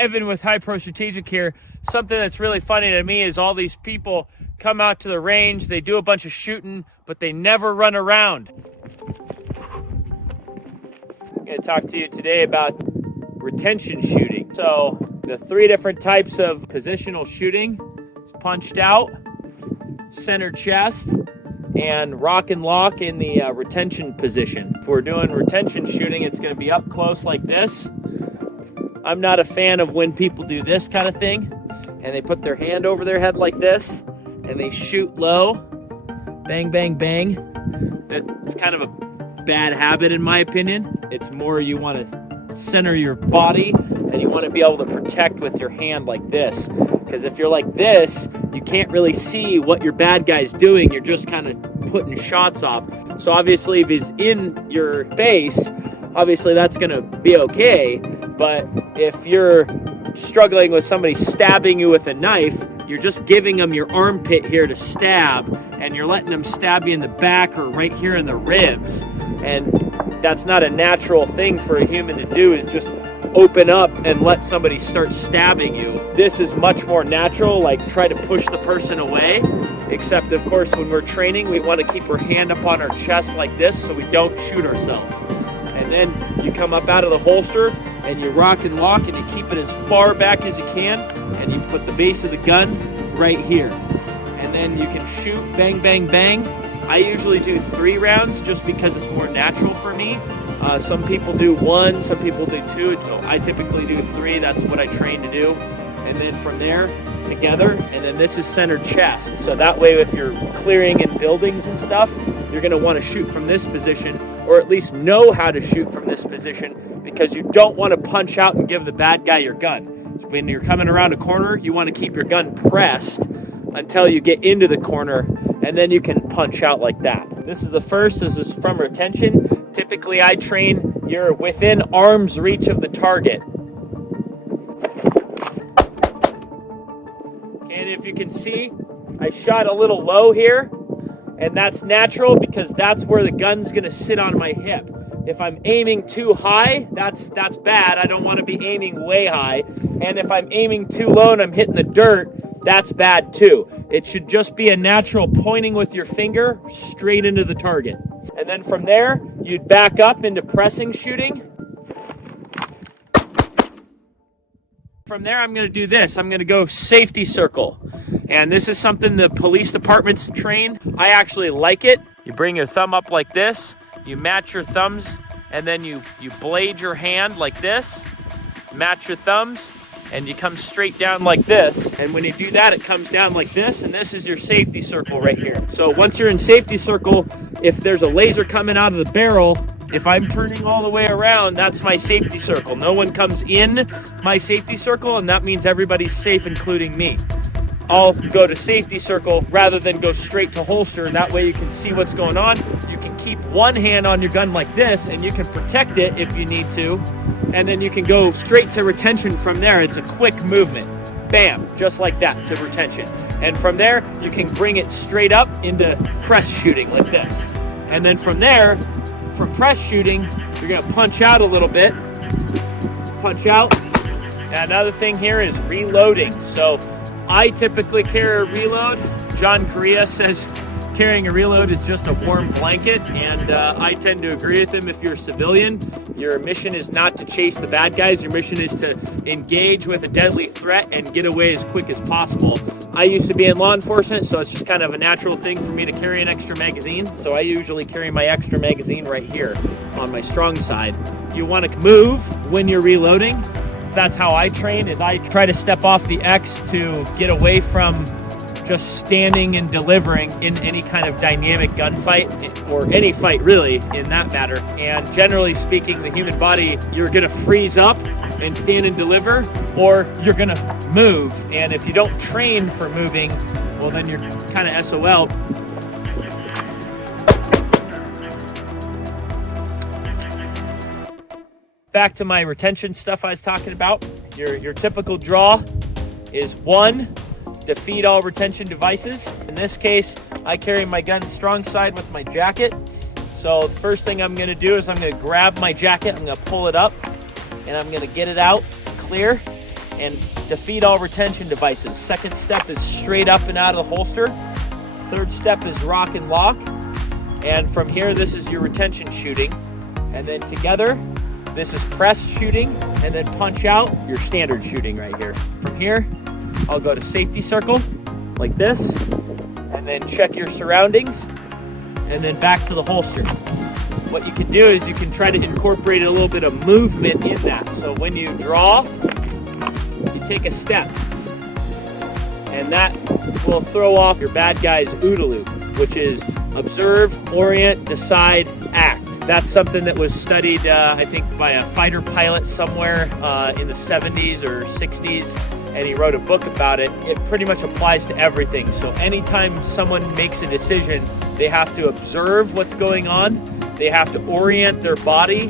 Evan with High Pro Strategic here. Something that's really funny to me is all these people come out to the range, they do a bunch of shooting, but they never run around. I'm going to talk to you today about retention shooting. So the three different types of positional shooting is punched out, center chest, and rock and lock in the retention position. If we're doing retention shooting, it's going to be up close like this. I'm not a fan of when people do this kind of thing and they put their hand over their head like this and they shoot low, bang, bang, bang. It's kind of a bad habit in my opinion. It's more you want to center your body and you want to be able to protect with your hand like this. Because if you're like this, you can't really see what your bad guy's doing. You're just kind of putting shots off. So obviously if he's in your face, obviously that's going to be okay. But if you're struggling with somebody stabbing you with a knife, you're just giving them your armpit here to stab, and you're letting them stab you in the back or right here in the ribs. And that's not a natural thing for a human to do, is just open up and let somebody start stabbing you. This is much more natural, like try to push the person away. Except of course when we're training, we want to keep our hand up on our chest like this so we don't shoot ourselves. And then you come up out of the holster and you rock and lock and you keep it as far back as you can and you put the base of the gun right here. And then you can shoot, bang, bang, bang. I usually do 3 rounds just because it's more natural for me. Some people do 1, some people do 2. I typically do 3, that's what I train to do. And then from there, together, and then this is center chest. So that way if you're clearing in buildings and stuff, you're gonna wanna shoot from this position, or at least know how to shoot from this position, because you don't wanna punch out and give the bad guy your gun. When you're coming around a corner, you wanna keep your gun pressed until you get into the corner, and then you can punch out like that. This is the first, this is from retention. Typically I train, you're within arm's reach of the target. And if you can see, I shot a little low here, and that's natural because that's where the gun's gonna sit on my hip. If I'm aiming too high, that's bad. I don't wanna be aiming way high. And if I'm aiming too low and I'm hitting the dirt, that's bad too. It should just be a natural pointing with your finger straight into the target. And then from there, you'd back up into pressing shooting. From there, I'm gonna do this. I'm gonna go safety circle. And this is something the police departments train. I actually like it. You bring your thumb up like this, you match your thumbs, and then you blade your hand like this, match your thumbs, and you come straight down like this. And when you do that, it comes down like this, and this is your safety circle right here. So once you're in safety circle, if there's a laser coming out of the barrel, if I'm turning all the way around, that's my safety circle. No one comes in my safety circle, and that means everybody's safe, including me. I'll go to safety circle rather than go straight to holster. That way you can see what's going on. You can keep one hand on your gun like this, and you can protect it if you need to. And then you can go straight to retention from there. It's a quick movement. Bam, just like that to retention. And from there, you can bring it straight up into press shooting like this. And then from there, from press shooting, you're gonna punch out a little bit. Punch out. And another thing here is reloading. So I typically carry a reload. John Correa says carrying a reload is just a warm blanket, and I tend to agree with him. If you're a civilian, your mission is not to chase the bad guys. Your mission is to engage with a deadly threat and get away as quick as possible. I used to be in law enforcement, so it's just kind of a natural thing for me to carry an extra magazine. So I usually carry my extra magazine right here on my strong side. You want to move when you're reloading. That's how I train, is I try to step off the X to get away from just standing and delivering in any kind of dynamic gunfight, or any fight really in that matter. And generally speaking, the human body, you're gonna freeze up and stand and deliver, or you're gonna move. And if you don't train for moving, well then you're kind of SOL. Back to my retention stuff I was talking about. Your typical draw is 1, defeat all retention devices. In this case, I carry my gun strong side with my jacket. So the first thing I'm gonna do is I'm gonna grab my jacket, I'm gonna pull it up, and I'm gonna get it out clear. and defeat all retention devices. Second step is straight up and out of the holster. Third step is rock and lock. And from here, this is your retention shooting. And then together, this is press shooting, and then punch out, your standard shooting right here. From here, I'll go to safety circle, like this, and then check your surroundings, and then back to the holster. What you can do is you can try to incorporate a little bit of movement in that. So when you draw, you take a step, and that will throw off your bad guy's OODA loop, which is observe, orient, decide, act. That's something that was studied, I think, by a fighter pilot somewhere in the 70s or 60s, and he wrote a book about it. It pretty much applies to everything. So anytime someone makes a decision, they have to observe what's going on, they have to orient their body,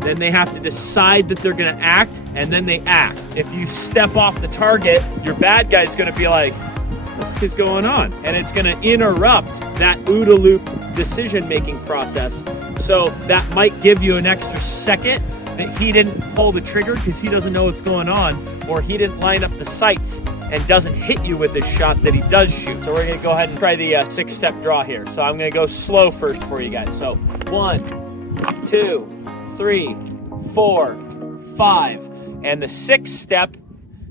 then they have to decide that they're gonna act, and then they act. If you step off the target, your bad guy's gonna be like, what is going on? And it's gonna interrupt that OODA loop decision-making process. So that might give you an extra second that he didn't pull the trigger because he doesn't know what's going on, or he didn't line up the sights and doesn't hit you with the shot that he does shoot. So we're gonna go ahead and try the 6-step draw here. So I'm gonna go slow first for you guys. So 1, 2, 3, 4, 5. And the 6th step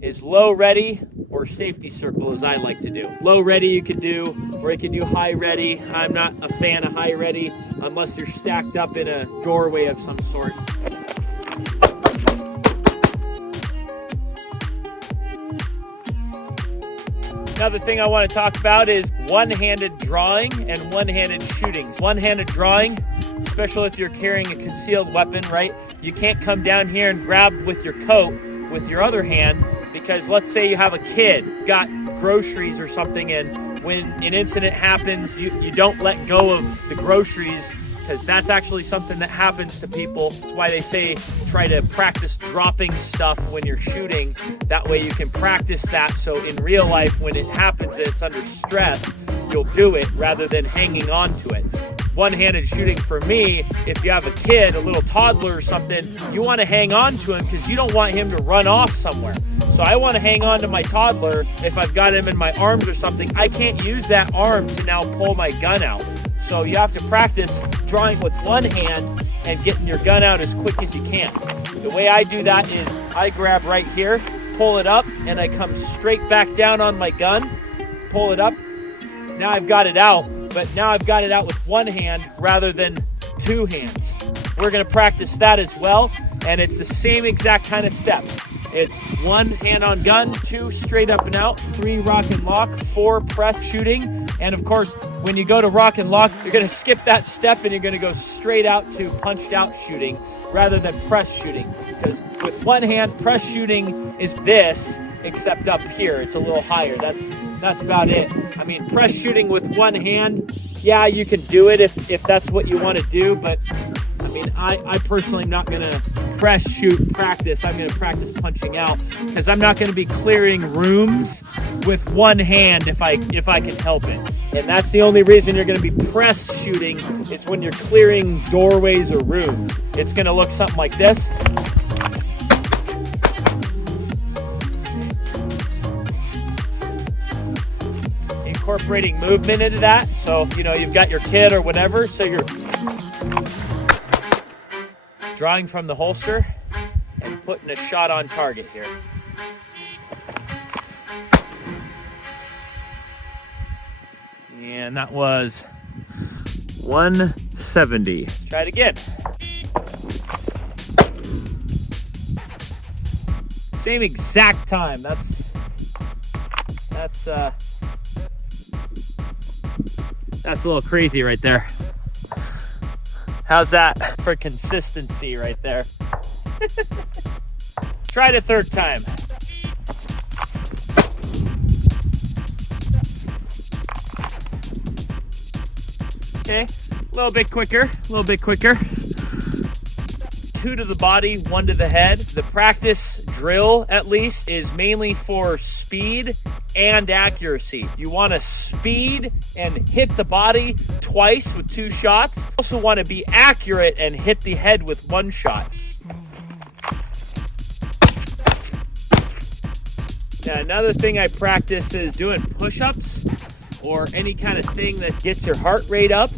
is low ready or safety circle, as I like to do. Low ready you could do, or you can do high ready. I'm not a fan of high ready unless you're stacked up in a doorway of some sort. Another thing I want to talk about is one-handed drawing and one-handed shooting. One-handed drawing, especially if you're carrying a concealed weapon, right? You can't come down here and grab with your coat with your other hand, because let's say you have a kid, got groceries or something, and when an incident happens, you don't let go of the groceries, because that's actually something that happens to people. That's why they say try to practice dropping stuff when you're shooting. That way you can practice that, so in real life when it happens and it's under stress, you'll do it rather than hanging on to it. One-handed shooting for me, if you have a kid, a little toddler or something, you want to hang on to him because you don't want him to run off somewhere. So I want to hang on to my toddler. If I've got him in my arms or something, I can't use that arm to now pull my gun out. So you have to practice drawing with one hand and getting your gun out as quick as you can. The way I do that is I grab right here, pull it up, and I come straight back down on my gun, pull it up. Now I've got it out, but now I've got it out with one hand rather than two hands. We're gonna practice that as well, and it's the same exact kind of step. It's 1 hand on gun, 2 straight up and out, 3 rock and lock, 4 press shooting. And of course, when you go to rock and lock, you're gonna skip that step and you're gonna go straight out to punched out shooting rather than press shooting. Because with one hand, press shooting is this, except up here, it's a little higher. That's about it. I mean, press shooting with one hand, yeah, you can do it if that's what you want to do, but I mean, I personally am not gonna press shoot practice. I'm gonna practice punching out, because I'm not gonna be clearing rooms with one hand if I can help it. And that's the only reason you're gonna be press shooting, is when you're clearing doorways or rooms. It's gonna look something like this. Incorporating movement into that. So, you know, you've got your kid or whatever, so you're drawing from the holster and putting a shot on target here. And that was 170. Try it again. Same exact time. That's a little crazy right there. How's that for consistency right there? Try it a third time. Okay, a little bit quicker, a little bit quicker. 2 to the body, 1 to the head. The practice drill, at least, is mainly for speed and accuracy. You want to speed and hit the body twice with 2 shots. You also want to be accurate and hit the head with 1 shot. Now, another thing I practice is doing push-ups or any kind of thing that gets your heart rate up,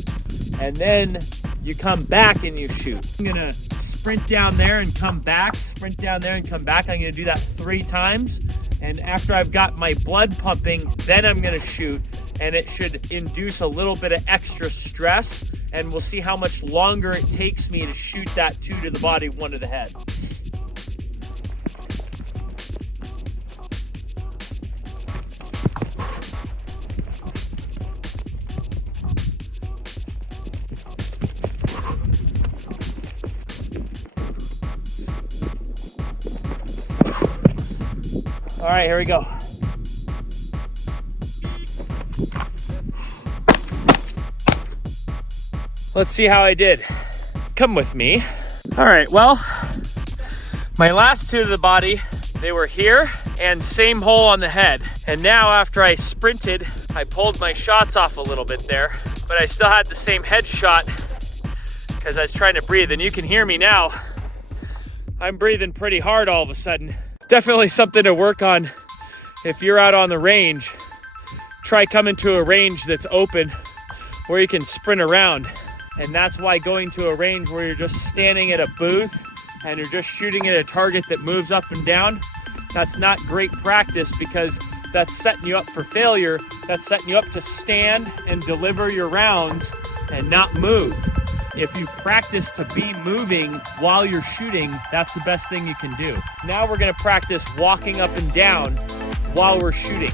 and then you come back and you shoot. I'm gonna sprint down there and come back, sprint down there and come back. I'm gonna do that 3 times. And after I've got my blood pumping, then I'm gonna shoot, and it should induce a little bit of extra stress, and we'll see how much longer it takes me to shoot that 2 to the body, 1 to the head. All right, here we go. Let's see how I did. Come with me. All right, well, my last 2 to the body, they were here and same hole on the head. And now after I sprinted, I pulled my shots off a little bit there, but I still had the same head shot because I was trying to breathe. And you can hear me now. I'm breathing pretty hard all of a sudden. Definitely something to work on if you're out on the range. Try coming to a range that's open where you can sprint around. And that's why going to a range where you're just standing at a booth and you're just shooting at a target that moves up and down, that's not great practice, because that's setting you up for failure. That's setting you up to stand and deliver your rounds and not move. If you practice to be moving while you're shooting, that's the best thing you can do. Now we're gonna practice walking up and down while we're shooting.